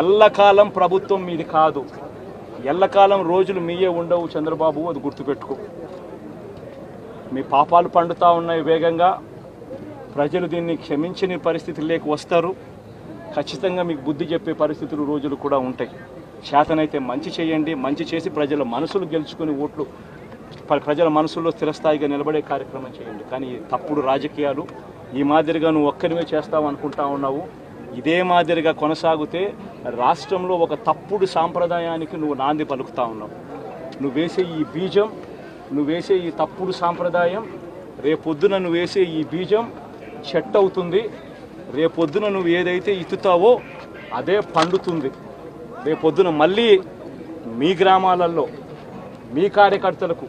ఎల్లకాలం ప్రభుత్వం మీది కాదు, ఎల్లకాలం రోజులు మీయే ఉండవు చంద్రబాబు, అది గుర్తుపెట్టుకో. మీ పాపాలు పండుతూ ఉన్నాయి వేగంగా. ప్రజలు దీన్ని క్షమించని పరిస్థితుల్లోకి వస్తారు. ఖచ్చితంగా మీకు బుద్ధి చెప్పే పరిస్థితులు రోజులు కూడా ఉంటాయి. శాతనైతే మంచి చేయండి, మంచి చేసి ప్రజల మనసులు గెలుచుకుని ఓట్లు ప్రజల మనసుల్లో స్థిరస్థాయిగా నిలబడే కార్యక్రమం చేయండి. కానీ తప్పుడు రాజకీయాలు ఈ మాదిరిగా నువ్వు ఒక్కరివే చేస్తావు అనుకుంటా ఉన్నావు. ఇదే మాదిరిగా కొనసాగితే రాష్ట్రంలో ఒక తప్పుడు సాంప్రదాయానికి నువ్వు నాంది పలుకుతా ఉన్నావు. నువ్వు వేసే ఈ బీజం, నువ్వు వేసే ఈ తప్పుడు సాంప్రదాయం, రేపొద్దున నువ్వు వేసే ఈ బీజం చెట్టు అవుతుంది. రేపొద్దున నువ్వు ఏదైతే ఇత్తుతావో అదే పండుతుంది. రేపొద్దున మళ్ళీ మీ గ్రామాలలో మీ కార్యకర్తలకు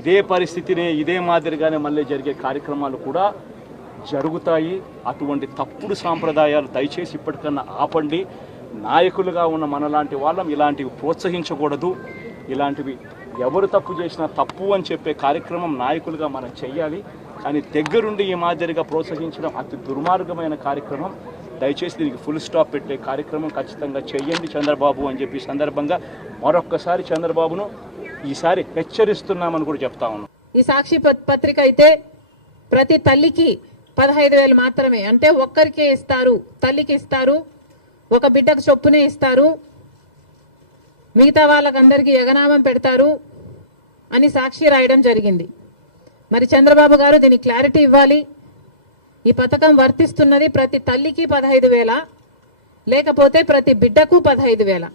ఇదే పరిస్థితినే, ఇదే మాదిరిగానే మళ్ళీ జరిగే కార్యక్రమాలు కూడా జరుగుతాయి. అటువంటి తప్పుడు సాంప్రదాయాలు దయచేసి ఇప్పటికన్నా ఆపండి. నాయకులుగా ఉన్న మనలాంటి వాళ్ళం ఇలాంటివి ప్రోత్సహించకూడదు. ఇలాంటివి ఎవరు తప్పు చేసినా తప్పు అని చెప్పే కార్యక్రమం నాయకులుగా మనం చెయ్యాలి. కానీ దగ్గరుండి ఈ మాదిరిగా ప్రోత్సహించడం అతి దుర్మార్గమైన కార్యక్రమం. దయచేసి దీనికి ఫుల్ స్టాప్ పెట్టే కార్యక్రమం ఖచ్చితంగా చెయ్యండి చంద్రబాబు అని చెప్పి సందర్భంగా మరొక్కసారి చంద్రబాబును ఈసారి హెచ్చరిస్తున్నామని కూడా చెప్తా ఉన్నాం. ఈ సాక్షి పత్రిక అయితే ప్రతి తల్లికి 15,000 మాత్రమే, అంటే ఒక్కరికే ఇస్తారు, తల్లికి ఇస్తారు, ఒక బిడ్డకు చొప్పునే ఇస్తారు, మిగతా వాళ్ళకందరికీ ఎగనామం పెడతారు అని సాక్షి రాయడం జరిగింది. మరి చంద్రబాబు గారు దీనికి క్లారిటీ ఇవ్వాలి. ఈ పథకం వర్తిస్తున్నది ప్రతి తల్లికి 15,000 లేకపోతే ప్రతి బిడ్డకు 15,000.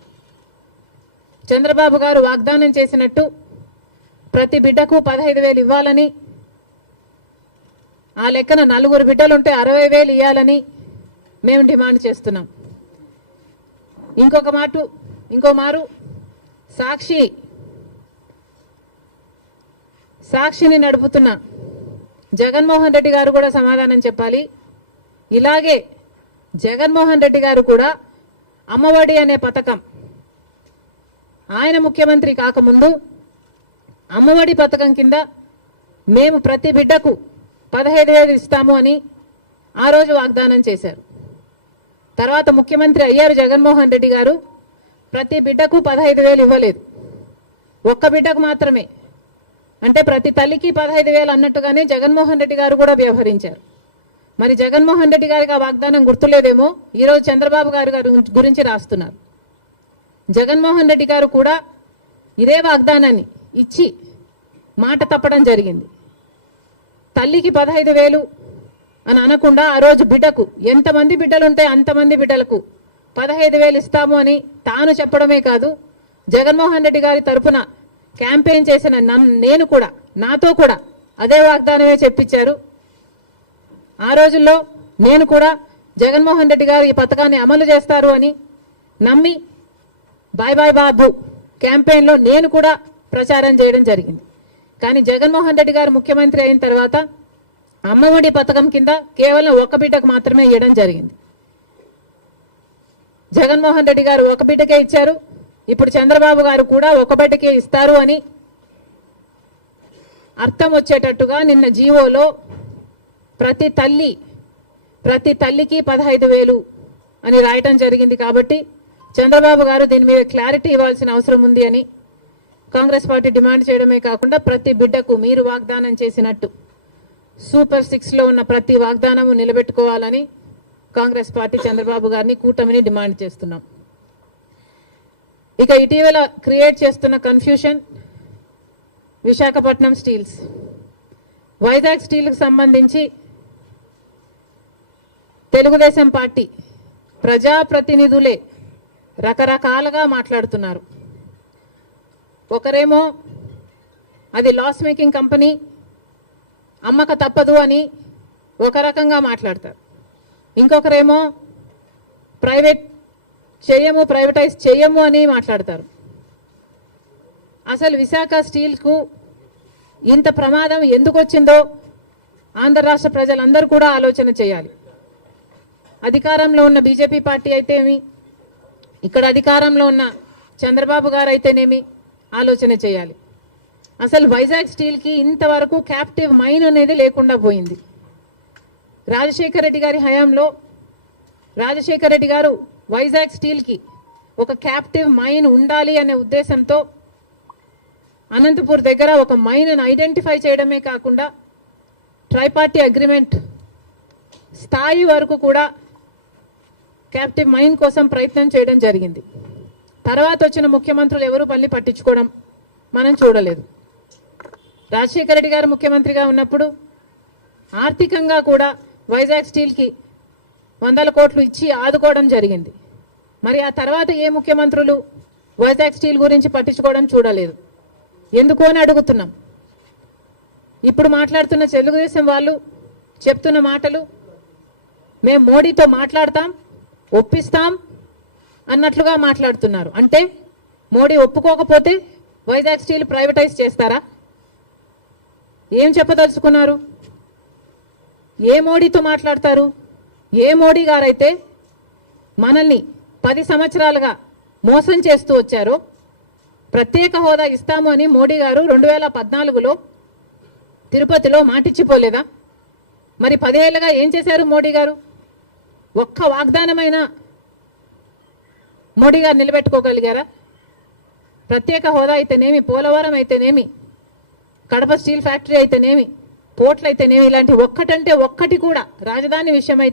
చంద్రబాబు గారు వాగ్దానం చేసినట్టు ప్రతి బిడ్డకు 15,000 ఇవ్వాలని, ఆ లెక్కన 4 బిడ్డలుంటే 60,000 ఇవ్వాలని మేము డిమాండ్ చేస్తున్నాం. ఇంకో మారు సాక్షిని నడుపుతున్న జగన్మోహన్ రెడ్డి గారు కూడా సమాధానం చెప్పాలి. ఇలాగే జగన్మోహన్ రెడ్డి గారు కూడా అమ్మఒడి అనే పథకం ఆయన ముఖ్యమంత్రి కాకముందు అమ్మఒడి పథకం కింద మేము ప్రతి బిడ్డకు 15,000 ఇస్తాము అని ఆ రోజు వాగ్దానం చేశారు. తర్వాత ముఖ్యమంత్రి అయ్యారు జగన్మోహన్ రెడ్డి గారు, ప్రతి బిడ్డకు 15,000 ఇవ్వలేదు, ఒక్క బిడ్డకు మాత్రమే. అంటే ప్రతి తల్లికి 15,000 అన్నట్టుగానే జగన్మోహన్ రెడ్డి గారు కూడా వ్యవహరించారు. మరి జగన్మోహన్ రెడ్డి గారికి ఆ వాగ్దానం గుర్తులేదేమో ఈరోజు చంద్రబాబు గారి గురించి రాస్తున్నారు. జగన్మోహన్ రెడ్డి గారు కూడా ఇదే వాగ్దానాన్ని ఇచ్చి మాట తప్పడం జరిగింది. తల్లికి 15,000 అని అనకుండా ఆ రోజు బిడ్డకు ఎంతమంది బిడ్డలుంటే అంతమంది బిడ్డలకు 15,000 ఇస్తాము అని తాను చెప్పడమే కాదు, జగన్మోహన్ రెడ్డి గారి తరఫున క్యాంపెయిన్ చేసిన నేను కూడా, నాతో కూడా అదే వాగ్దానమే చెప్పించారు. ఆ రోజుల్లో నేను కూడా జగన్మోహన్ రెడ్డి గారు ఈ పథకాన్ని అమలు చేస్తారు అని నమ్మి బాయ్ బాయ్ బాబు క్యాంపెయిన్లో నేను కూడా ప్రచారం చేయడం జరిగింది. కానీ జగన్మోహన్ రెడ్డి గారు ముఖ్యమంత్రి అయిన తర్వాత అమ్మఒడి పథకం కింద కేవలం ఒక బిడ్డకు మాత్రమే ఇవ్వడం జరిగింది. జగన్మోహన్ రెడ్డి గారు ఒక బిడ్డకే ఇచ్చారు, ఇప్పుడు చంద్రబాబు గారు కూడా ఒక బిడ్డకే ఇస్తారు అని అర్థం వచ్చేటట్టుగా నిన్న జీవోలో ప్రతి తల్లికి 15,000 అని రాయటం జరిగింది. కాబట్టి చంద్రబాబు గారు దీని మీద క్లారిటీ ఇవ్వాల్సిన అవసరం ఉంది అని కాంగ్రెస్ పార్టీ డిమాండ్ చేయడమే కాకుండా ప్రతి బిడ్డకు మీరు వాగ్దానం చేసినట్టు సూపర్ 6లో ఉన్న ప్రతి వాగ్దానము నిలబెట్టుకోవాలని కాంగ్రెస్ పార్టీ చంద్రబాబు గారిని, కూటమిని డిమాండ్ చేస్తున్నాం. ఇక ఇటీవల క్రియేట్ చేస్తున్న కన్ఫ్యూషన్ విశాఖపట్నం స్టీల్స్, వైజాగ్ స్టీల్కి సంబంధించి తెలుగుదేశం పార్టీ ప్రజాప్రతినిధులే రకరకాలుగా మాట్లాడుతున్నారు. ఒకరేమో అది లాస్ మేకింగ్ కంపెనీ, అమ్మక తప్పదు అని ఒక రకంగా మాట్లాడతారు. ఇంకొకరేమో ప్రైవేటైజ్ చేయము అని మాట్లాడతారు. అసలు విశాఖ స్టీల్కు ఇంత ప్రమాదం ఎందుకు వచ్చిందో ఆంధ్ర రాష్ట్ర ప్రజలందరూ కూడా ఆలోచన చేయాలి. అధికారంలో ఉన్న బీజేపీ పార్టీ అయితేమి, ఇక్కడ అధికారంలో ఉన్న చంద్రబాబు గారు అయితేనేమి ఆలోచన చేయాలి. అసలు వైజాగ్ స్టీల్కి ఇంతవరకు క్యాప్టివ్ మైన్ అనేది లేకుండా పోయింది. రాజశేఖర రెడ్డి గారి హయాంలో రాజశేఖర రెడ్డి గారు వైజాగ్ స్టీల్కి ఒక క్యాప్టివ్ మైన్ ఉండాలి అనే ఉద్దేశంతో అనంతపూర్ దగ్గర ఒక మైన్ను ఐడెంటిఫై చేయడమే కాకుండా ట్రైపార్టీ అగ్రిమెంట్ స్థాయి వరకు కూడా క్యాప్టివ్ మైన్ కోసం ప్రయత్నం చేయడం జరిగింది. తర్వాత వచ్చిన ముఖ్యమంత్రులు ఎవరు పల్లి పట్టించుకోవడం మనం చూడలేదు. రాజశేఖర రెడ్డి గారు ముఖ్యమంత్రిగా ఉన్నప్పుడు ఆర్థికంగా కూడా వైజాగ్ స్టీల్కి 100 కోట్లు ఇచ్చి ఆదుకోవడం జరిగింది. మరి ఆ తర్వాత ఏ ముఖ్యమంత్రులు వైజాగ్ స్టీల్ గురించి పట్టించుకోవడం చూడలేదు. ఎందుకు అని అడుగుతున్నాం. ఇప్పుడు మాట్లాడుతున్న తెలుగుదేశం వాళ్ళు చెప్తున్న మాటలు మేము మోడీతో మాట్లాడతాం, ఒప్పిస్తాం అన్నట్లుగా మాట్లాడుతున్నారు. అంటే మోడీ ఒప్పుకోకపోతే వైజాగ్ స్టీల్ ప్రైవేటైజ్ చేస్తారా? ఏం చెప్పదలుచుకున్నారు? ఏ మోడీతో మాట్లాడతారు? ఏ మోడీ గారైతే మనల్ని 10 సంవత్సరాలుగా మోసం చేస్తూ వచ్చారో, ప్రత్యేక హోదా ఇస్తాము అని మోడీ గారు 2014లో తిరుపతిలో మాటిచ్చిపోలేదా? మరి 10 ఏళ్ళుగా ఏం చేశారు మోడీ గారు? ఒక్క వాగ్దానమైనా మోడీ గారు నిలబెట్టుకోగలిగారా? ప్రత్యేక హోదా అయితేనేమి, పోలవరం అయితేనేమి, కడప స్టీల్ ఫ్యాక్టరీ అయితేనేమి, పోర్ట్లు అయితేనేమి, ఇలాంటి ఒక్కటంటే ఒక్కటి కూడా రాజధాని విషయం అయితే